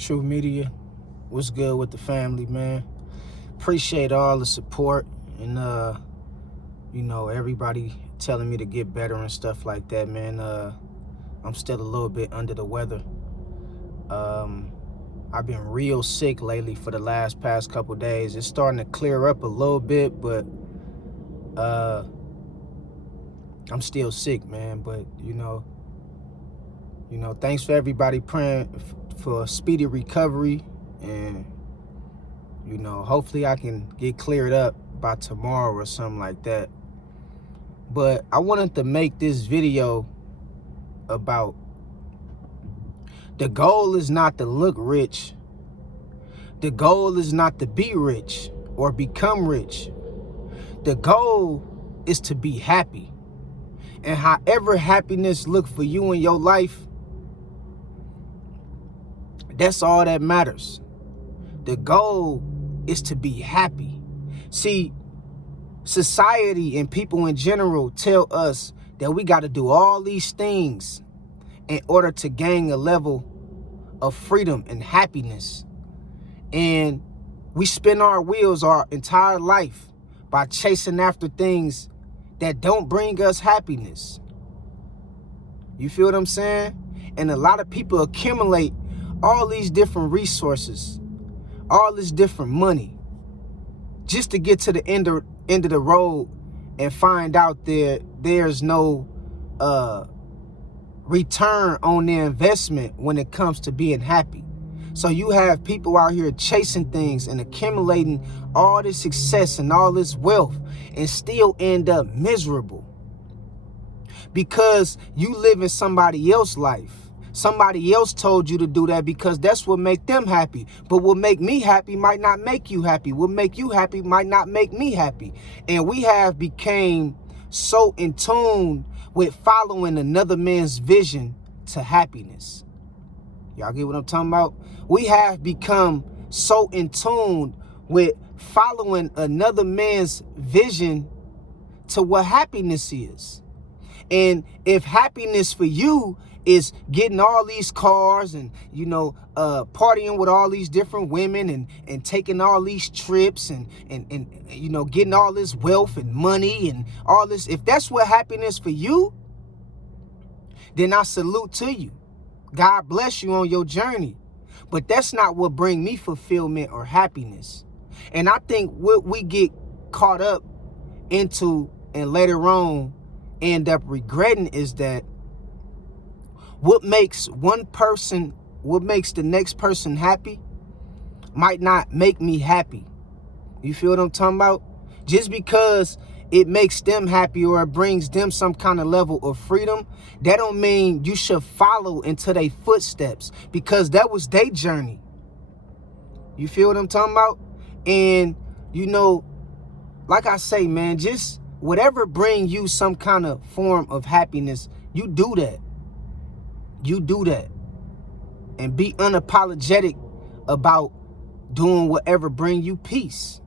True Media. What's good with the family, man? Appreciate all the support and everybody telling me to get better and stuff like that, man. I'm still a little bit under the weather. I've been real sick lately for the past couple days. It's starting to clear up a little bit, but I'm still sick, man. But thanks for everybody praying for a speedy recovery, and hopefully I can get cleared up by tomorrow or something like that. But I wanted to make this video about the goal is not to look rich. The goal is not to be rich or become rich. The goal is to be happy. And however happiness look for you in your life, that's all that matters. The goal is to be happy. See, society and people in general tell us that we got to do all these things in order to gain a level of freedom and happiness. And we spin our wheels our entire life by chasing after things that don't bring us happiness. You feel what I'm saying? And a lot of people accumulate all these different resources, all this different money, just to get to the end of the road and find out there's no return on their investment when it comes to being happy. So you have people out here chasing things and accumulating all this success and all this wealth and still end up miserable because you live in somebody else's life. Somebody else told you to do that because that's what make them happy. But what make me happy might not make you happy. What make you happy might not make me happy. And we have became so in tune with following another man's vision to happiness. Y'all get what I'm talking about? We have become so in tune with following another man's vision to what happiness is. And if happiness for you is getting all these cars and, partying with all these different women and taking all these trips and getting all this wealth and money and all this, if that's what happiness for you, then I salute to you. God bless you on your journey. But that's not what bring me fulfillment or happiness. And I think what we get caught up into and later on end up regretting is that what makes the next person happy might not make me happy. You feel what I'm talking about? Just because it makes them happy or it brings them some kind of level of freedom, that don't mean you should follow into their footsteps because that was their journey. You feel what I'm talking about? And, like I say, man, just whatever bring you some kind of form of happiness, you do that. You do that. And be unapologetic about doing whatever bring you peace.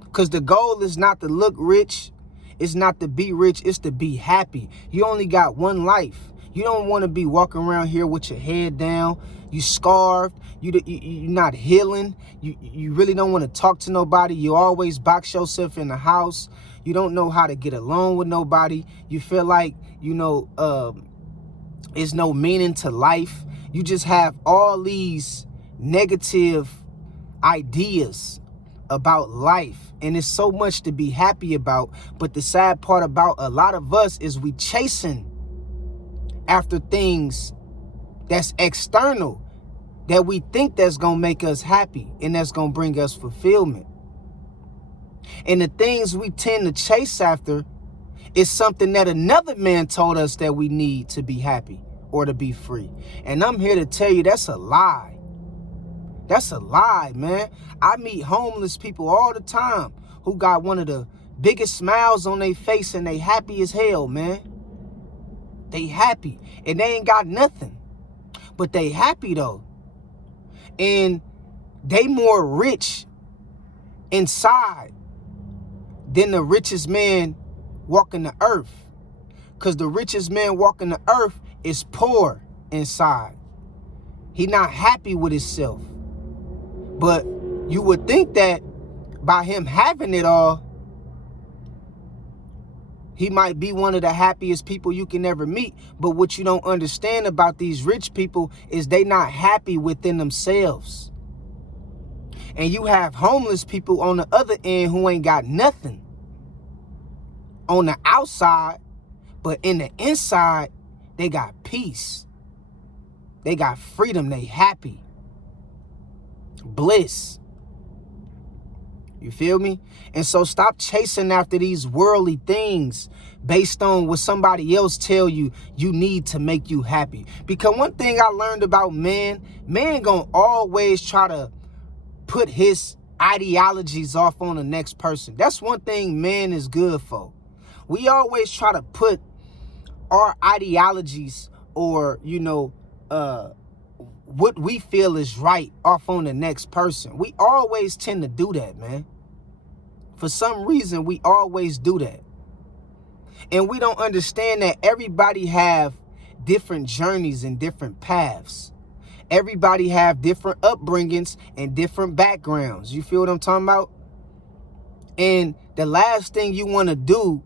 Because the goal is not to look rich. It's not to be rich. It's to be happy. You only got one life. You don't want to be walking around here with your head down. You scarred. You're not healing. You really don't want to talk to nobody. You always box yourself in the house. You don't know how to get along with nobody. You feel like, there's no meaning to life. You just have all these negative ideas about life. And it's so much to be happy about. But the sad part about a lot of us is we chasing after things that's external, that we think that's going to make us happy and that's going to bring us fulfillment. And the things we tend to chase after is something that another man told us that we need to be happy or to be free. And I'm here to tell you that's a lie. That's a lie, man. I meet homeless people all the time who got one of the biggest smiles on their face and they happy as hell, man. They happy and they ain't got nothing, but they happy though. And they more rich inside than the richest man walking the earth. Because the richest man walking the earth is poor inside. He not happy with himself. But you would think that by him having it all, he might be one of the happiest people you can ever meet. But what you don't understand about these rich people is they not happy within themselves. And you have homeless people on the other end who ain't got nothing on the outside, but in the inside, they got peace. They got freedom. They happy. Bliss. You feel me? And so stop chasing after these worldly things based on what somebody else tell you need to make you happy. Because one thing I learned about man gonna always try to put his ideologies off on the next person. That's one thing man is good for. We always try to put our ideologies or, what we feel is right off on the next person. We always tend to do that, man. For some reason, we always do that. And we don't understand that everybody have different journeys and different paths. Everybody have different upbringings and different backgrounds. You feel what I'm talking about? And the last thing you want to do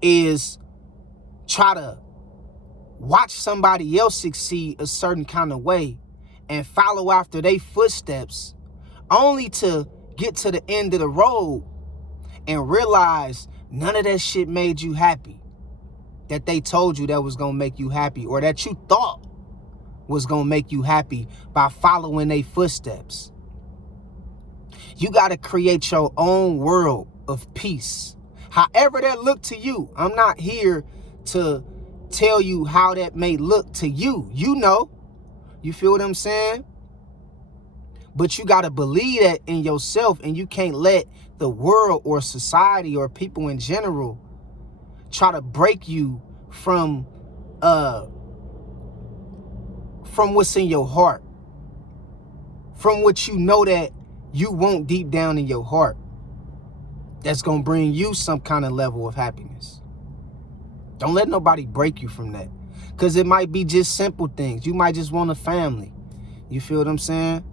is try to watch somebody else succeed a certain kind of way and follow after their footsteps only to get to the end of the road and realize none of that shit made you happy that they told you that was going to make you happy, or that you thought was going to make you happy by following their footsteps. You got to create your own world of peace. However that look to you. I'm not here to tell you how that may look to you. You know. You feel what I'm saying? But you got to believe that in yourself, and you can't let the world or society or people in general try to break you from what's in your heart, from what you know that you want deep down in your heart, that's going to bring you some kind of level of happiness. Don't let nobody break you from that, because it might be just simple things. You might just want a family. You feel what I'm saying?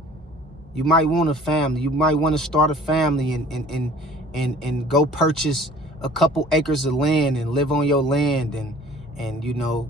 You might want a family. You might want to start a family and go purchase a couple acres of land and live on your land and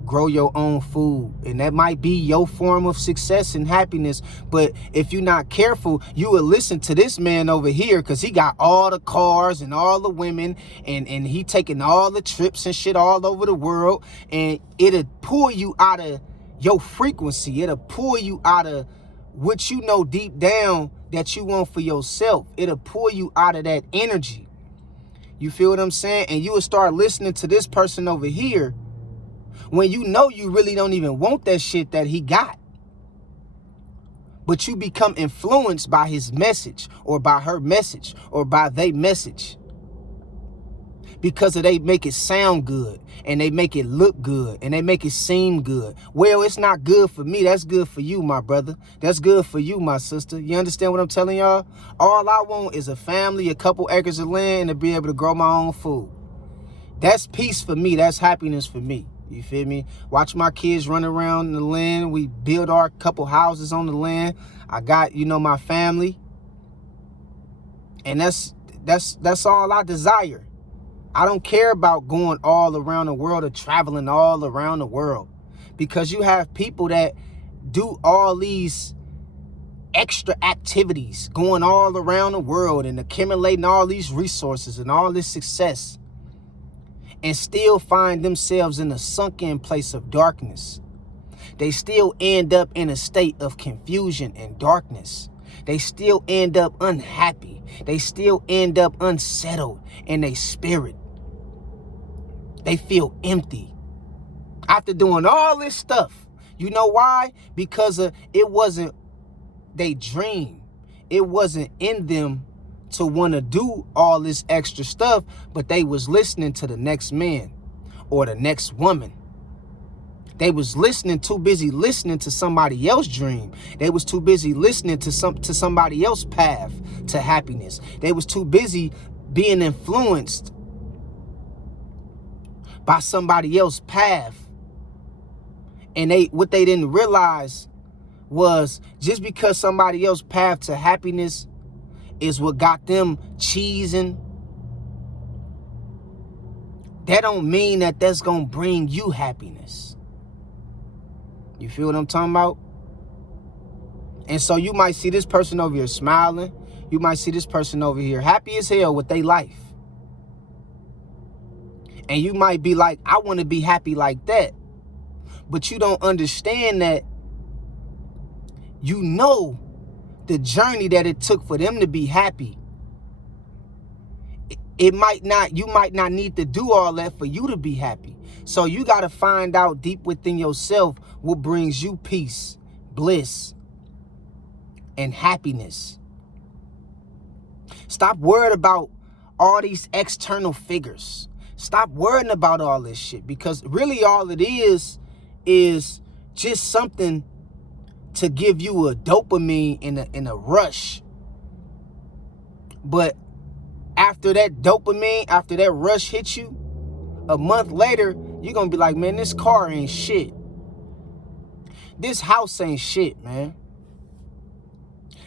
grow your own food. And that might be your form of success and happiness. But if you're not careful, you will listen to this man over here, because he got all the cars and all the women, and he taking all the trips and shit all over the world. And it'll pull you out of your frequency. It'll pull you out of what you know deep down that you want for yourself. It'll pull you out of that energy. You feel what I'm saying? And you will start listening to this person over here when you know you really don't even want that shit that he got. But you become influenced by his message or by her message or by their message, because they make it sound good and they make it look good and they make it seem good. Well, it's not good for me. That's good for you, my brother. That's good for you, my sister. You understand what I'm telling y'all? All I want is a family, a couple acres of land, and to be able to grow my own food. That's peace for me. That's happiness for me. You feel me? Watch my kids run around the land. We build our couple houses on the land. I got, my family. And that's all I desire. I don't care about going all around the world or traveling all around the world, because you have people that do all these extra activities, going all around the world and accumulating all these resources and all this success, and still find themselves in a sunken place of darkness. They still end up in a state of confusion and darkness. They still end up unhappy. They still end up unsettled in their spirit. They feel empty after doing all this stuff. You know why? Because it wasn't their dream. It wasn't in them to want to do all this extra stuff, but they was listening to the next man or the next woman. They was too busy listening to somebody else's dream. They was too busy listening to somebody else's path to happiness. They was too busy being influenced by somebody else's path. And what they didn't realize was just because somebody else's path to happiness is what got them cheesing, that don't mean that that's gonna bring you happiness. You feel what I'm talking about? And so you might see this person over here smiling. You might see this person over here happy as hell with their life. And you might be like, I want to be happy like that. But you don't understand that you know the journey that it took for them to be happy. You might not need to do all that for you to be happy. So you got to find out deep within yourself what brings you peace, bliss, and happiness. Stop worrying about all these external figures. Stop worrying about all this shit, because really all it is just something to give you a dopamine in a rush. But after that dopamine, after that rush hits you, a month later, you're going to be like, man, this car ain't shit. This house ain't shit, man.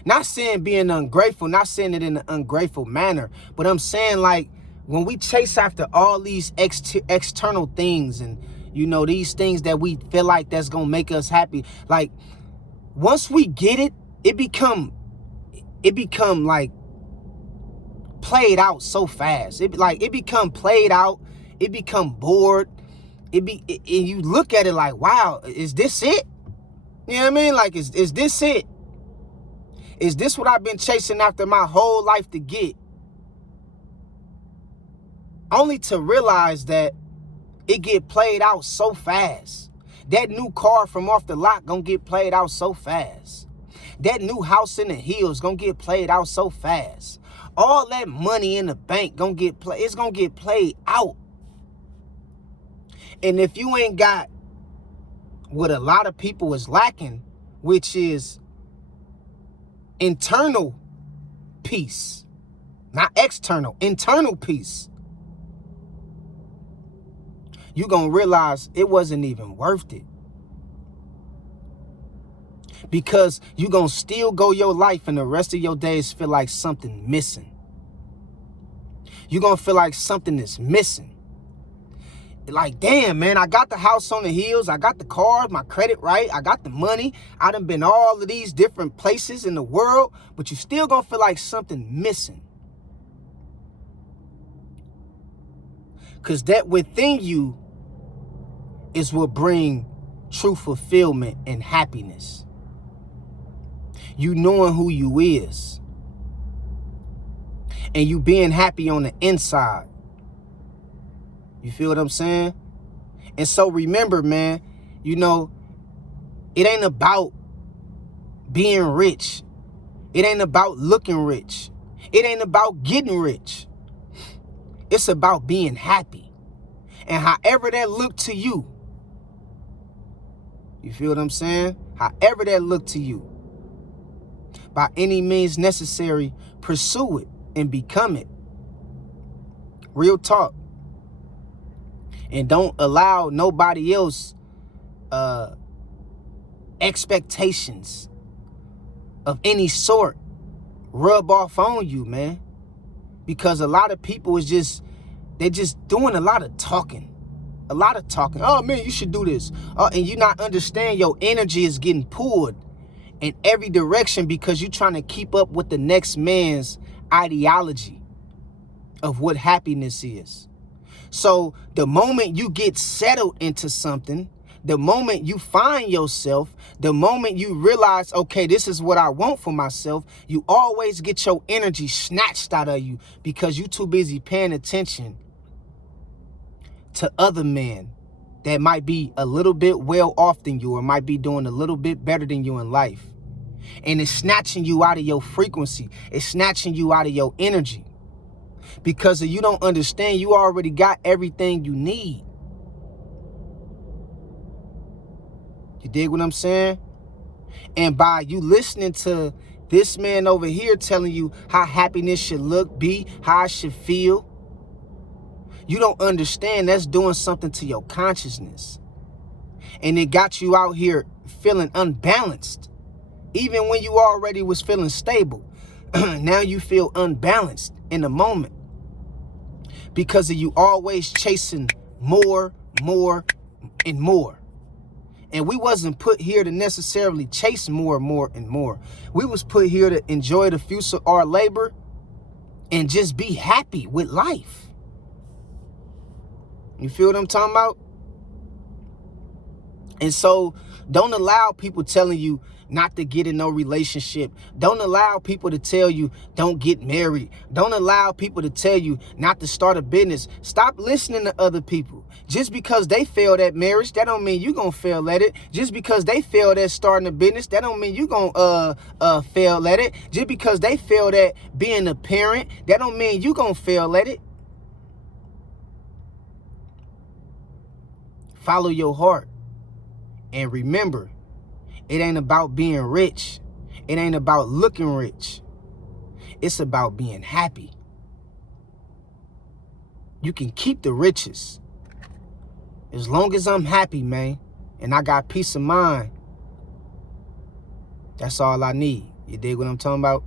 Not saying being ungrateful, not saying it in an ungrateful manner, but I'm saying, like, when we chase after all these external things and, you know, these things that we feel like that's going to make us happy, like, once we get it, it become like played out so fast. It become played out. It become bored. And you look at it like, wow, is this it? You know what I mean? Like, is this it? Is this what I've been chasing after my whole life to get? Only to realize that it get played out so fast. That new car from off the lot gonna get played out so fast. That new house in the hills gonna get played out so fast. All that money in the bank gonna get it's gonna get played out. And if you ain't got what a lot of people is lacking, which is internal peace, not external, internal peace, you're going to realize it wasn't even worth it. Because you're going to still go your life and the rest of your days feel like something missing. You're going to feel like something is missing. Like, damn, man, I got the house on the hills. I got the car, my credit right. I got the money. I done been all of these different places in the world, but you still going to feel like something missing. Because that within you is what bring true fulfillment and happiness. You knowing who you is. And you being happy on the inside. You feel what I'm saying? And so remember, man, you know, it ain't about being rich. It ain't about looking rich. It ain't about getting rich. It's about being happy. And however that look to you. You feel what I'm saying? However that look to you. By any means necessary, pursue it and become it. Real talk. And don't allow nobody else expectations of any sort rub off on you, man. Because a lot of people they're just doing a lot of talking. A lot of talking. Oh, man, you should do this. And you not understand your energy is getting pulled in every direction because you're trying to keep up with the next man's ideology of what happiness is. So the moment you get settled into something, the moment you find yourself, the moment you realize, okay, this is what I want for myself, you always get your energy snatched out of you because you're too busy paying attention to other men that might be a little bit well off than you or might be doing a little bit better than you in life. And it's snatching you out of your frequency. It's snatching you out of your energy. Because if you don't understand, you already got everything you need. You dig what I'm saying? And by you listening to this man over here telling you how happiness should look, be, how I should feel, you don't understand that's doing something to your consciousness. And it got you out here feeling unbalanced. Even when you already was feeling stable, now you feel unbalanced in the moment because of you always chasing more, and more. And we wasn't put here to necessarily chase more and more. We was put here to enjoy the fruits of our labor and just be happy with life. You feel what I'm talking about? And so don't allow people telling you not to get in no relationship. Don't allow people to tell you don't get married. Don't allow people to tell you not to start a business. Stop listening to other people. Just because they failed at marriage, that don't mean you gonna fail at it. Just because they failed at starting a business, that don't mean you gonna fail at it. Just because they failed at being a parent, that don't mean you gonna fail at it. Follow your heart. And remember, it ain't about being rich. It ain't about looking rich. It's about being happy. You can keep the riches. As long as I'm happy, man, and I got peace of mind, that's all I need. You dig what I'm talking about?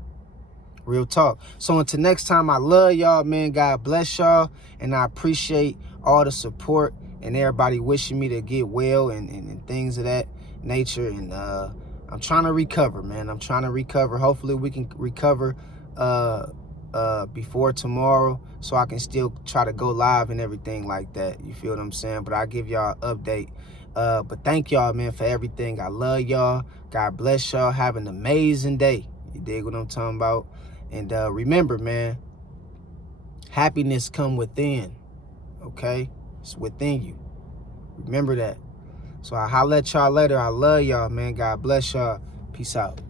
Real talk. So until next time, I love y'all, man. God bless y'all. And I appreciate all the support and everybody wishing me to get well and things of that nature. And I'm trying to recover, man. I'm trying to recover. Hopefully we can recover before tomorrow so I can still try to go live and everything like that. You feel what I'm saying? But I'll give y'all an update. But thank y'all, man, for everything. I love y'all. God bless y'all. Have an amazing day. You dig what I'm talking about? And remember, man, happiness come within, okay? It's within you. Remember that. So I'll holler at y'all later. I love y'all, man. God bless y'all. Peace out.